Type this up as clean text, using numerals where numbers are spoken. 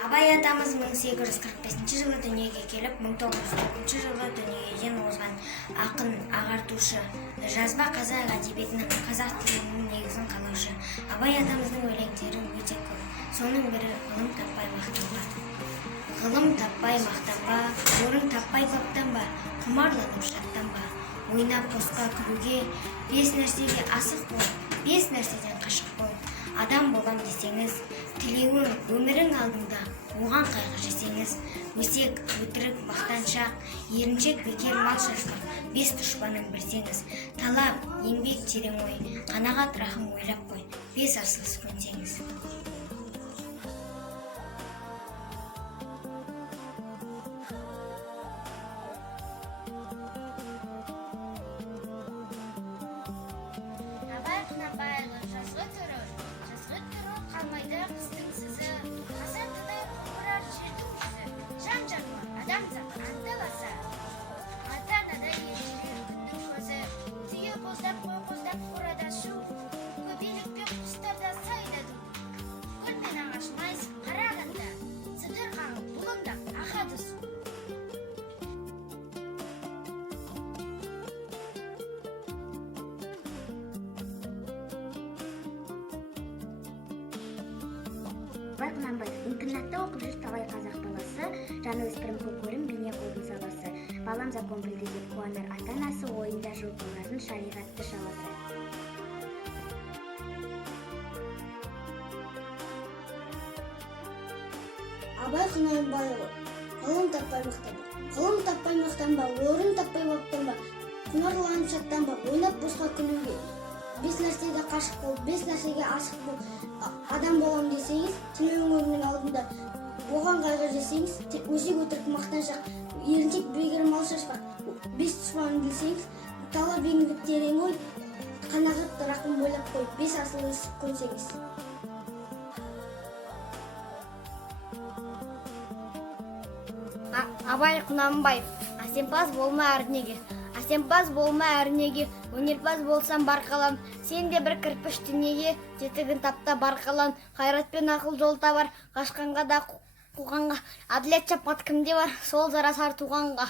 Абай атамыз 1845 жылы дүниеге келіп, 1904 жылы дүниеден озған ақын, ағартушы, жазба қазақ әдебиетінің қазақ тілінің негізін қалаушы. Абай атамыздың өлеңдері өте көп. Соның бірі ғылым таппай мақтанба. Ғылым таппай мақтанба, орын таппай баптанба, құмарланып шаттанба. Ойнап босқа күлуге, 5 нәрсеге асық бол, 5 нәрседен қашық бол. Адам болам десеңіз, тілеуің өмірің алдыңда, оған қайғы жесеңіз, өсек, өтірік, мақтаншақ, еріншек, бекер, мал шашпақ, 5 дұшпанын білсеңіз, талап, еңбек, терең ой, қанағат, рахым ойлап қой, 5 асыл көнсеңіз. Абай Құнанбайұлы жазғы түрі қалмайды қыстың сызы, қазандыдай құлпырар жердің жүзі, жан-жаққа адамзат анталаса. Ата-анадай елжірер күннің көзі, түйе боздап, қой қоздап қорада шу, көбелекпен құстарда сайда ду. Гүл мен ағаш майысып қарағанда, сыбдыр қағып бұлыңдап ақады су. Абай Құнанбаев интернатта оқып жүр талай қазақ баласы, жаны-өспірім көкөрім бейне қолдың саласы. Балам закон білді деп қуанар ата-анасы, ойында жоқ олардың шариғатты шаласы. Абай Құнанбайұлы ғылым таппай мақтанба. Ғылым таппай мақтанба, орын таппай баптанба, құмарланып шаттанба, ойнап босқа күлуге, 5 нәрседе қашық бол, 5 нәрсеге асық бол. Адам болам десеңіз, тілеуің өмірің алдында, оған қайғы жесеңіз, өсек, өтірік, мақтаншақ, еріншек, бекер, мал шашпақ, 5 дұшпанын білсеңіз, талап, еңбек, терең ой, қанағат, рахым ойлап қой, 5 асыл өсіп көнсеңіз. Абай Құнанбаев, асемпаз болма әрнеге, асемпаз болма әрнеге, өнерпаз болсам бар қалам, сен де бір кірпіш дүниеге, жетігін тапта бар қалан, қайратпен ақыл жол табар, қашқанға да қуғанға, әділет шапқат кімде бар, сол жарасар туғанға.